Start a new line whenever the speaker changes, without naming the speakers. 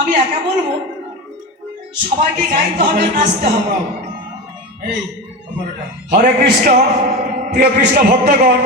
আমি একা বলব সবাইকে গাইতে হবে নাচতে হবে।
হরে কৃষ্ণ প্রিয় কৃষ্ণ ভক্তগণ।